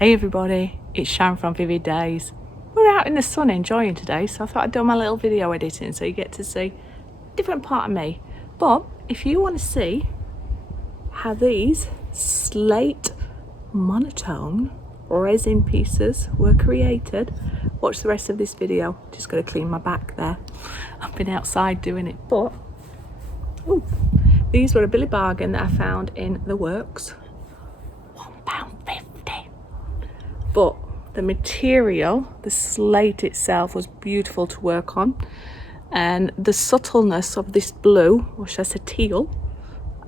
Hey everybody, it's Sharon from Vivid Days. We're out in the sun enjoying today, so I thought I'd do my little video editing so you get to see a different part of me. But if you want to see how these slate monotone resin pieces were created, watch the rest of this video. Just got to clean my back there. I've been outside doing it, but these were a Billy bargain that I found in the works. £1.50. But the material, the slate itself, was beautiful to work on, and the subtleness of this blue, or should I say teal,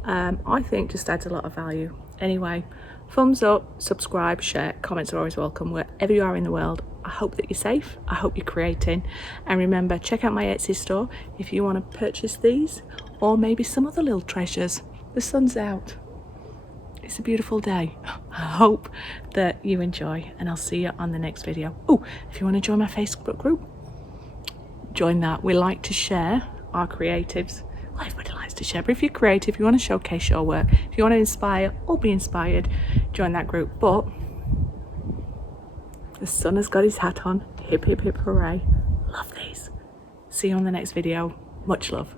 I think just adds a lot of value. Anyway, thumbs up, subscribe, share, comments are always welcome wherever you are in the world. I hope that you're safe, I hope you're creating, and remember, check out my Etsy store if you want to purchase these or maybe some other little treasures. The sun's out. It's a beautiful day. I hope that you enjoy, and I'll see you on the next video. Oh, if you want to join my Facebook group, join that. We like to share our creatives. Well, everybody likes to share, but if you're creative, you want to showcase your work, if you want to inspire or be inspired, join that group. But the sun has got his hat on. Hip, hip, hip, hooray. Love these. See you on the next video. Much love.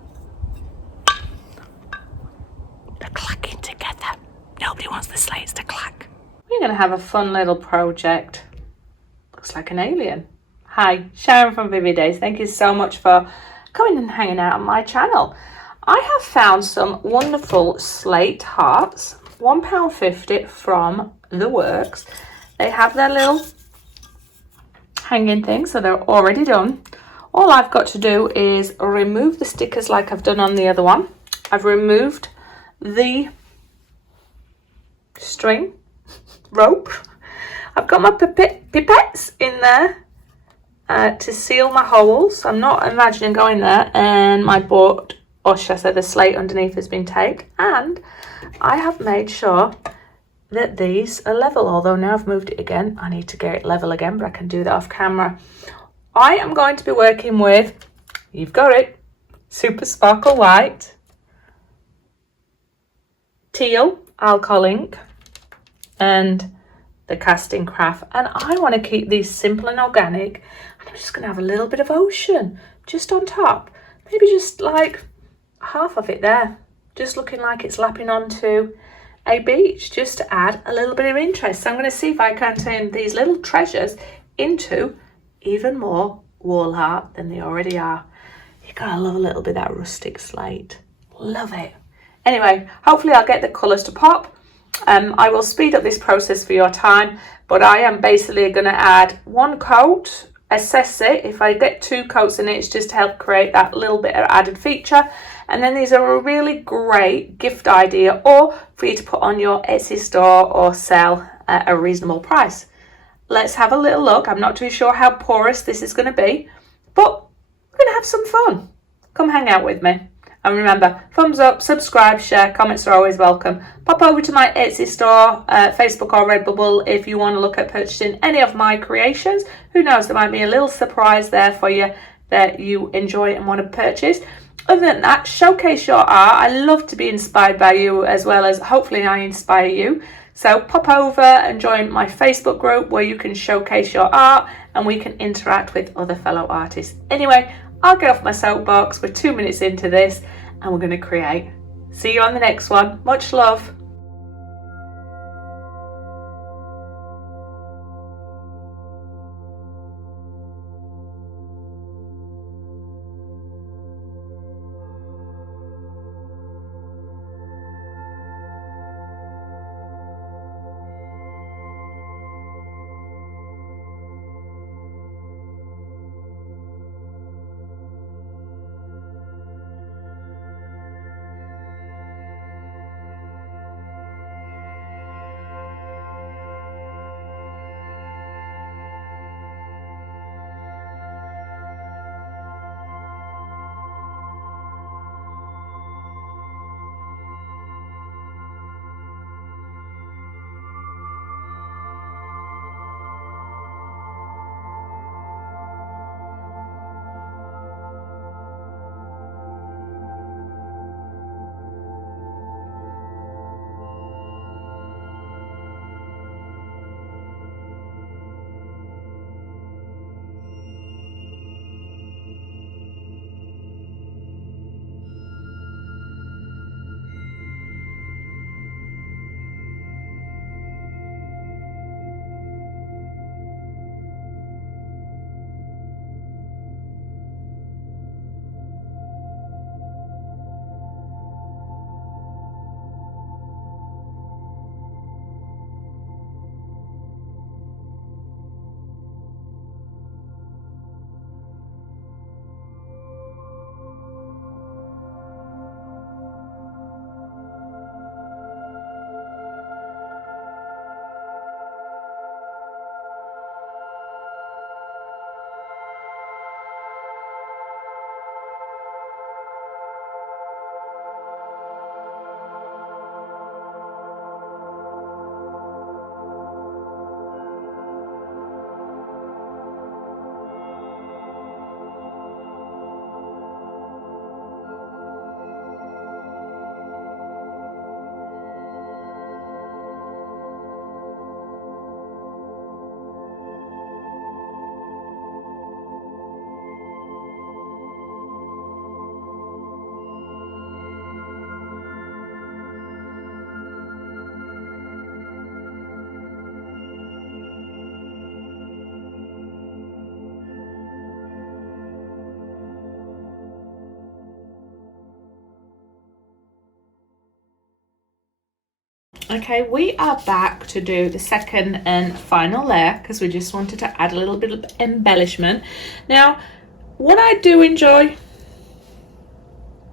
They're clacking together. Nobody wants the slates to clack. We're going to have a fun little project. Looks like an alien. Hi, Sharon from Vivid Days. Thank you so much for coming and hanging out on my channel. I have found some wonderful slate hearts. £1.50 from the works. They have their little hanging things, so they're already done. All I've got to do is remove the stickers like I've done on the other one. I've removed the string, rope. I've got my pipettes in there to seal my holes. I'm not imagining going there, and my board, or should I say the slate underneath, has been taped, and I have made sure that these are level, although now I've moved it again. I need to get it level again, but I can do that off camera. I am going to be working with, you've got it, Super Sparkle White, teal alcohol ink, and the casting craft, and I want to keep these simple and organic, and I'm just going to have a little bit of ocean just on top, maybe just like half of it there, just looking like it's lapping onto a beach, just to add a little bit of interest. So I'm going to see if I can turn these little treasures into even more wall art than they already are. You gotta love a little bit of that rustic slate, love it. Anyway, hopefully I'll get the colours to pop. I will speed up this process for your time, but I am basically going to add one coat, assess it. If I get 2 coats in it, it's just to help create that little bit of added feature. And then these are a really great gift idea, or for you to put on your Etsy store or sell at a reasonable price. Let's have a little look. I'm not too sure how porous this is going to be, but we're going to have some fun. Come hang out with me. And remember, thumbs up, subscribe, share, comments are always welcome. Pop over to my Etsy store, Facebook or Redbubble if you want to look at purchasing any of my creations. Who knows, there might be a little surprise there for you that you enjoy and want to purchase. Other than that, showcase your art. I love to be inspired by you, as well as hopefully I inspire you. So pop over and join my Facebook group where you can showcase your art and we can interact with other fellow artists. Anyway, I'll get off my soapbox. We're 2 minutes into this and we're going to create. See you on the next one. Much love. Okay, we are back to do the second and final layer because we just wanted to add a little bit of embellishment. Now, what I do enjoy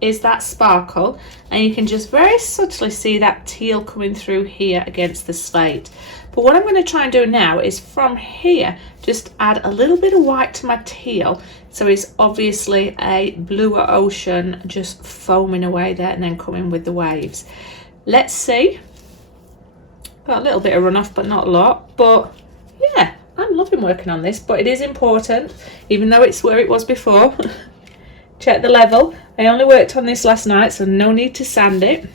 is that sparkle, and you can just very subtly see that teal coming through here against the slate. But what I'm going to try and do now is from here just add a little bit of white to my teal, so it's obviously a bluer ocean just foaming away there and then coming with the waves. Let's see. Got a little bit of runoff but not a lot, but yeah, I'm loving working on this. But it is important, even though it's where it was before. Check the level. I only worked on this last night, so no need to sand it.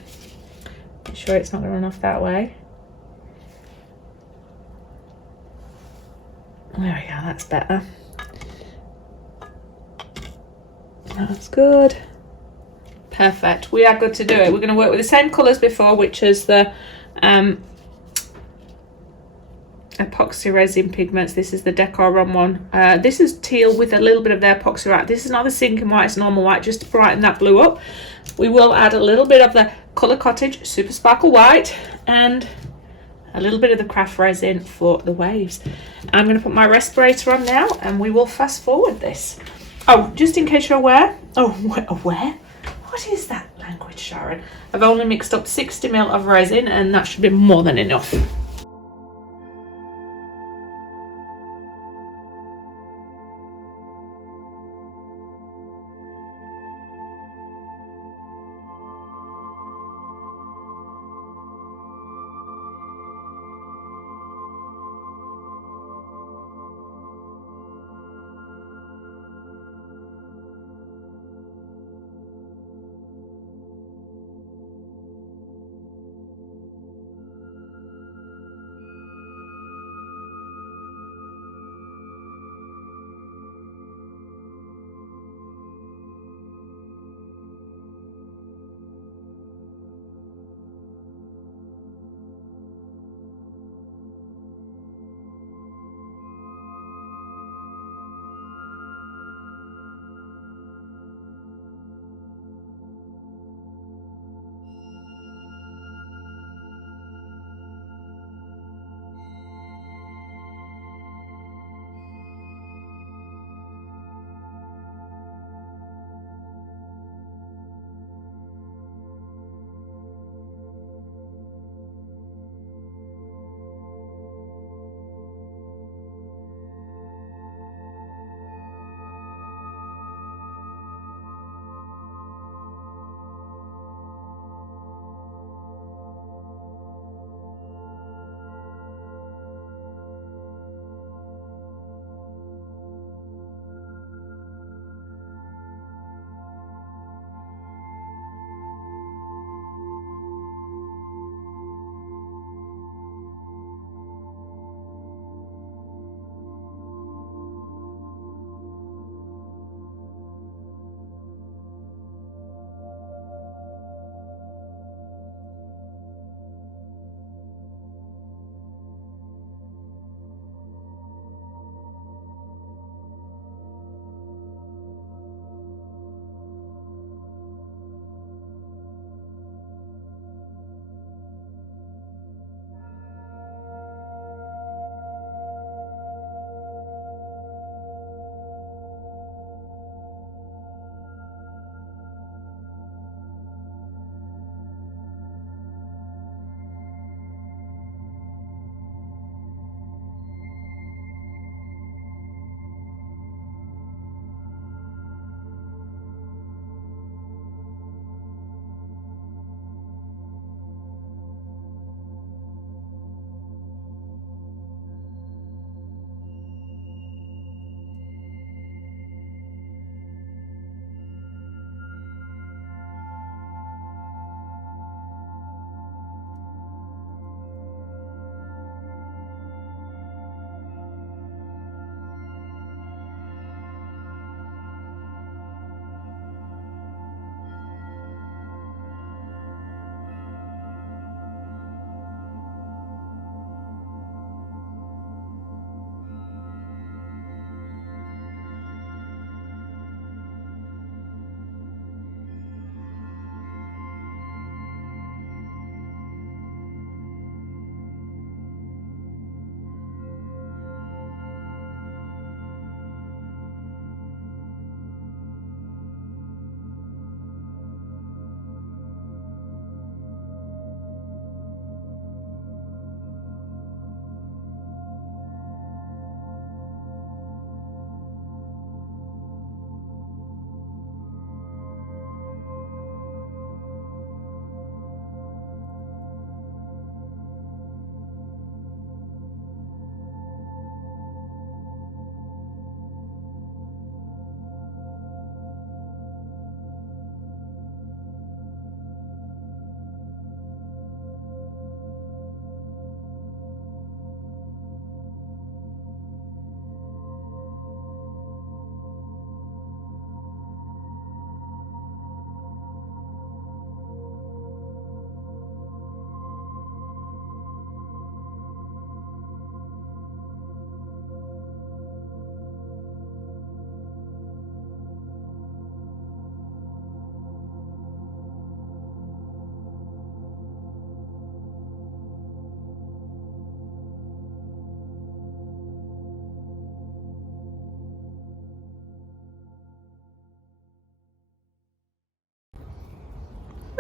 Make sure it's not going to run off that way. There we go, that's better. That's good. Perfect. We are good to do it. We're going to work with the same colours before, which is the epoxy resin pigments. This is the Decor on one. This is teal with a little bit of their epoxy white. This is not the sinking white, it's normal white, just to brighten that blue up. We will add a little bit of the Colour Cottage Super Sparkle White and a little bit of the craft resin for the waves. I'm going to put my respirator on now and we will fast forward this. Oh, just in case you're aware. Oh, aware? What is that language, Sharon? I've only mixed up 60 ml of resin and that should be more than enough.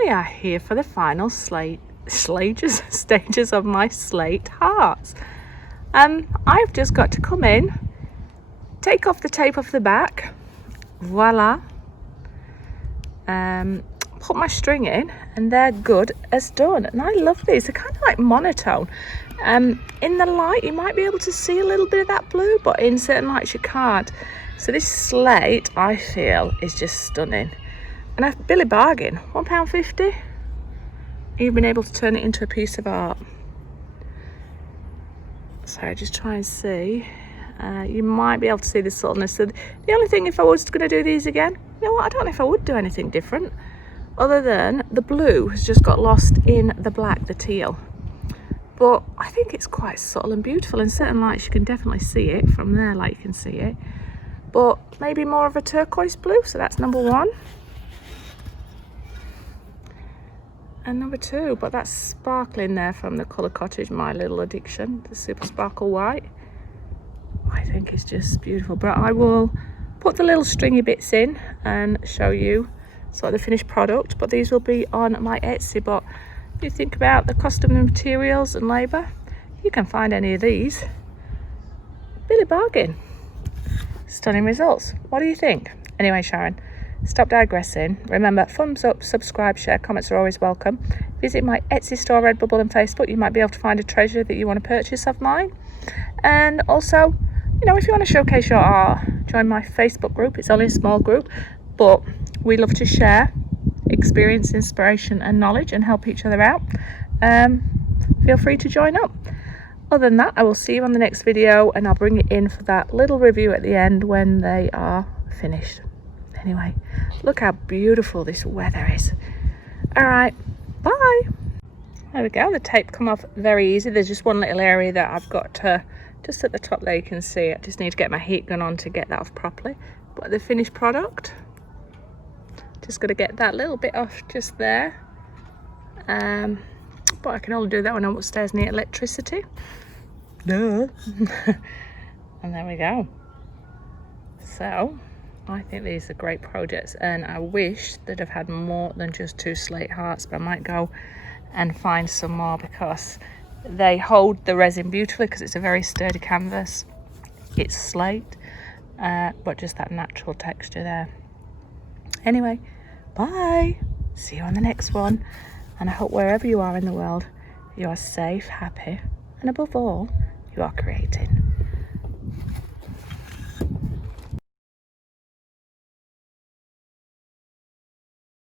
we are here for the final stages of my slate hearts. I've just got to come in, take off the tape off the back, voila, put my string in, and they're good as done. And I love these. They're kind of like monotone. In the light you might be able to see a little bit of that blue, but in certain lights you can't. So this slate, I feel, is just stunning. And a Billy bargain, £1.50. You've been able to turn it into a piece of art. So just try and see. You might be able to see the subtleness. So the only thing, if I was going to do these again, you know what, I don't know if I would do anything different, other than the blue has just got lost in the black, the teal. But I think it's quite subtle and beautiful. In certain lights you can definitely see it. From there, like, you can see it. But maybe more of a turquoise blue, so that's number one. And number two, but that's sparkling there from the Colour Cottage, my little addiction, the Super Sparkle White. I think it's just beautiful. But I will put the little stringy bits in and show you sort of the finished product. But these will be on my Etsy. But if you think about the cost of the materials and labour, you can find any of these. Really bargain. Stunning results. What do you think? Anyway, Sharon, stop digressing. Remember, thumbs up, subscribe, share, comments are always welcome. Visit my Etsy store, Redbubble and Facebook. You might be able to find a treasure that you want to purchase of mine. And also, you know, if you want to showcase your art, join my Facebook group. It's only a small group, but we love to share experience, inspiration and knowledge and help each other out. Feel free to join up. Other than that, I will see you on the next video, and I'll bring it in for that little review at the end when they are finished. Anyway, look how beautiful this weather is. All right, bye. There we go. The tape come off very easy. There's just one little area that I've got to, just at the top there you can see. I just need to get my heat gun on to get that off properly. But the finished product, just got to get that little bit off just there. But I can only do that when I'm upstairs near electricity. Duh. And there we go. So I think these are great projects, and I wish that I've had more than just 2 slate hearts, but I might go and find some more because they hold the resin beautifully, because it's a very sturdy canvas. It's slate, but just that natural texture there. Anyway, bye. See you on the next one. And I hope wherever you are in the world, you are safe, happy, and above all, you are creating.